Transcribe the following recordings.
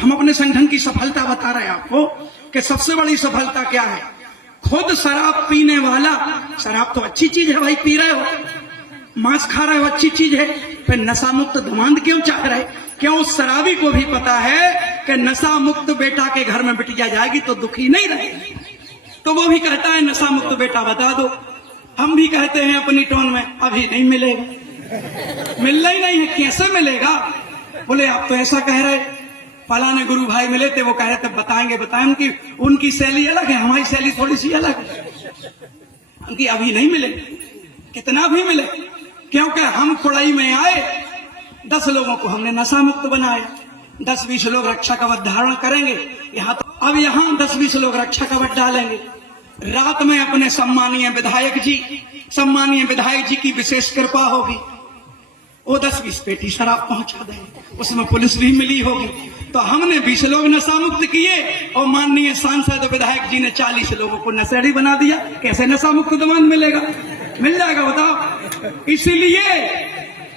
हम अपने संगठन की सफलता बता रहे हैं आपको कि सबसे बड़ी सफलता क्या है। खुद शराब पीने वाला, शराब तो अच्छी चीज है भाई, पी रहे हो, मांस खा रहे हो, अच्छी चीज है, फिर नशा मुक्त दमांद क्यों चाह रहे? क्यों उस शराबी को भी पता है कि नशा मुक्त बेटा के घर में बिटिया जाएगी तो दुखी नहीं रहेगी, तो वो भी कहता है नशा मुक्त बेटा बता दो। हम भी कहते हैं अपनी टोन में अभी नहीं मिलेगा, मिलना ही नहीं है, कैसे मिलेगा? बोले आप तो ऐसा कह रहे, फलाने गुरु भाई मिले थे, वो कह रहे थे बताएंगे बताएं कि उनकी शैली अलग है, हमारी शैली थोड़ी सी अलग है, उनकी अभी नहीं मिले, कितना भी मिले, क्योंकि हम कुड़ाई में आए, 10 लोगों को हमने नशा मुक्त बनाया, 10-20 लोग रक्षा कवच धारण करेंगे यहाँ, तो अब यहाँ 10-20 लोग रक्षा कवच डालेंगे। रात में अपने सम्मानीय विधायक जी की विशेष कृपा होगी, वो 10-20 पेटी शराब पहुंचा देंगे, उसमें पुलिस भी मिली होगी, तो हमने 20 लोग नशा मुक्त किए और माननीय सांसद विधायक जी ने 40 लोगों को नशेड़ी बना दिया। कैसे नशा मुक्त दमांद मिलेगा? मिल जाएगा बताओ। इसीलिए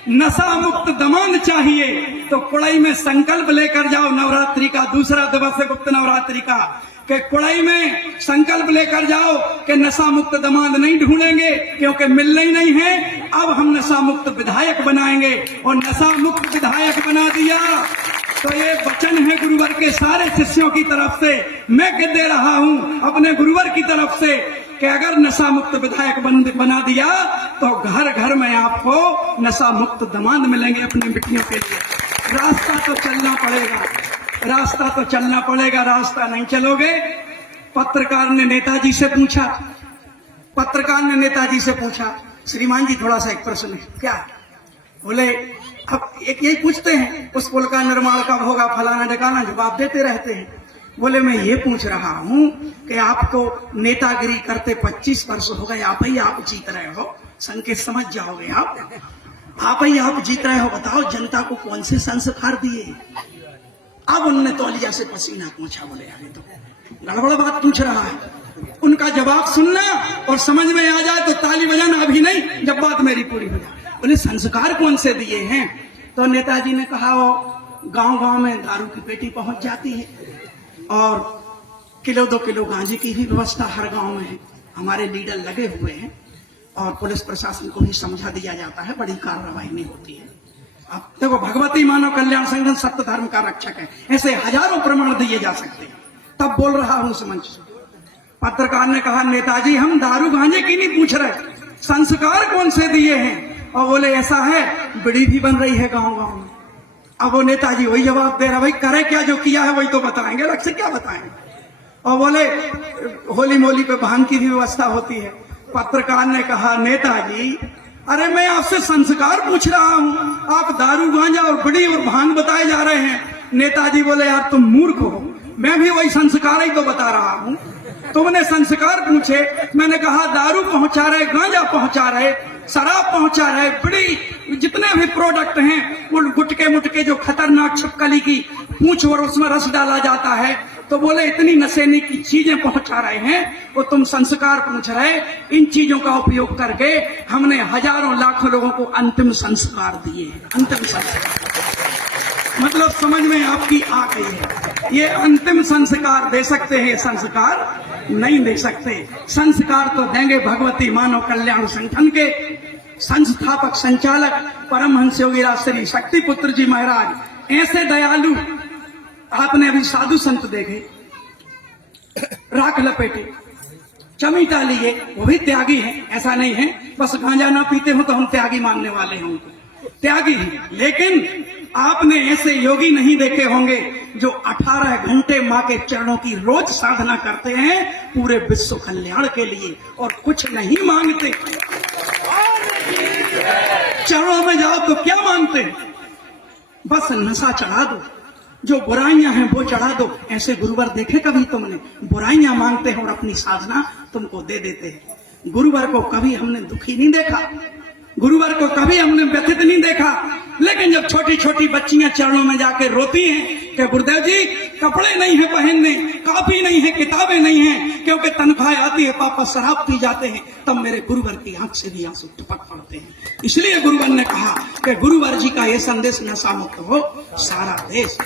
नशा मुक्त दमांद चाहिए तो कुड़ाई में संकल्प लेकर जाओ। नवरात्रि का दूसरा दिवस है गुप्त नवरात्रि का, कि कुड़ाई में संकल्प लेकर जाओ कि नशा मुक्त दमांद नहीं ढूंढेंगे, क्योंकि मिलना ही नहीं है। अब हम नशा मुक्त विधायक बनाएंगे और नशा मुक्त विधायक बना दिया तो ये वचन है गुरुवर के सारे शिष्यों की तरफ से, मैं कह दे रहा हूं अपने गुरुवर की तरफ से कि अगर नशा मुक्त विधायक बना दिया तो घर घर में आपको नशा मुक्त दमांद मिलेंगे अपनी बेटियों के लिए। रास्ता तो चलना पड़ेगा, रास्ता तो चलना पड़ेगा, रास्ता नहीं चलोगे। पत्रकार ने नेताजी से पूछा श्रीमान जी थोड़ा सा एक प्रश्न है। क्या? बोले अब एक यही पूछते हैं उस पुल का निर्माण कब होगा, फलाना ढकाना, जवाब देते रहते हैं। बोले मैं ये पूछ रहा हूं कि आपको नेतागिरी करते 25 वर्ष हो गए, आप जीत रहे हो, संकेत समझ जाओगे आप जीत रहे हो, बताओ जनता को कौन से संस्कार दिए? अब उनने तौलिया से पसीना पूछा। बोले अरे तो गड़बड़ बात पूछ रहा है, उनका जवाब सुनना और समझ में आ जाए तो ताली बजाना, अभी नहीं जब बात मेरी पूरी हो जाए। बोले संस्कार कौन से दिए हैं? तो नेताजी ने कहा वो गांव-गांव में दारू की पेटी पहुंच जाती है और 1-2 किलो गांजे की भी व्यवस्था हर गांव में है, हमारे लीडर लगे हुए हैं और पुलिस प्रशासन को भी समझा दिया जाता है, बड़ी कार्रवाई नहीं होती है। अब देखो भगवती मानव कल्याण संगठन सत्य धर्म का रक्षक है, ऐसे हजारों प्रमाण दिए जा सकते हैं। तब बोल रहा हूं उस मंच से। पत्रकार ने कहा नेताजी हम दारू गांजे की नहीं पूछ रहे, संस्कार कौन से दिए हैं? और बोले ऐसा है बीड़ी भी बन रही है गांव-गांव में। अब वो नेताजी वही जवाब दे रहा, भाई करे क्या, जो किया है वही तो बताएंगे, अलग से क्या बताएंगे। और बोले होली मोली पे भांग की भी व्यवस्था होती है। पत्रकार ने कहा नेताजी अरे मैं आपसे संस्कार पूछ रहा हूं, आप दारू गांजा और बीड़ी और भांग बताए जा रहे हैं। नेताजी बोले यार तुम मूर्ख हो, मैं भी वही संस्कार ही तो बता रहा हूं, तुमने संस्कार पूछे, मैंने कहा दारू पहुंचा रहे, गांजा पहुंचा रहे, शराब पहुंचा रहे, बड़ी जितने भी प्रोडक्ट हैं, वो गुटके मुटके जो खतरनाक छिपकली की पूंछ और उसमें रस डाला जाता है, तो बोले इतनी नशेनी की चीजें पहुंचा रहे हैं, वो तुम संस्कार पूछ रहे। इन चीजों का उपयोग करके हमने हजारों लाखों लोगों को अंतिम संस्कार दिए, अंतिम संस्कार, मतलब समझ में आपकी आ गई है। ये अंतिम संस्कार दे सकते हैं, संस्कार नहीं दे सकते। संस्कार तो देंगे भगवती मानव कल्याण संगठन के संस्थापक संचालक परमहंस योगीराज श्री शक्तिपुत्र जी महाराज। ऐसे दयालु आपने अभी साधु संत देखे, राख लपेटे, चमीटा लिए, वो भी त्यागी हैं, ऐसा नहीं है बस गांजा ना पीते हो तो हम त्यागी मानने वाले हैं, उनको त्यागी हैं। लेकिन आपने ऐसे योगी नहीं देखे होंगे जो 18 घंटे माँ के चरणों की रोज साधना करते हैं पूरे विश्व कल्याण के लिए और कुछ नहीं मांगते। चरणों में जाओ तो क्या मांगते हैं? बस नशा चढ़ा दो, जो बुराइयां हैं वो चढ़ा दो। ऐसे गुरुवर देखे कभी तुमने? बुराइयां मांगते हैं और अपनी साधना तुमको दे देते हैं। गुरुवर को कभी हमने दुखी नहीं देखा, गुरुवर को कभी हमने व्यथित नहीं देखा। लेकिन जब छोटी छोटी बच्चियां चरणों में जाकर रोती हैं कि गुरुदेव जी कपड़े नहीं है पहनने, कॉपी नहीं है, किताबें नहीं है, क्योंकि तनख्वाह आती है, पापा शराब पी जाते हैं, तब मेरे गुरुवर की आंख से भी आंसू टपक पड़ते हैं। इसलिए गुरुवर ने कहा कि गुरुवर जी का ये संदेश नशा मुक्त हो सारा देश।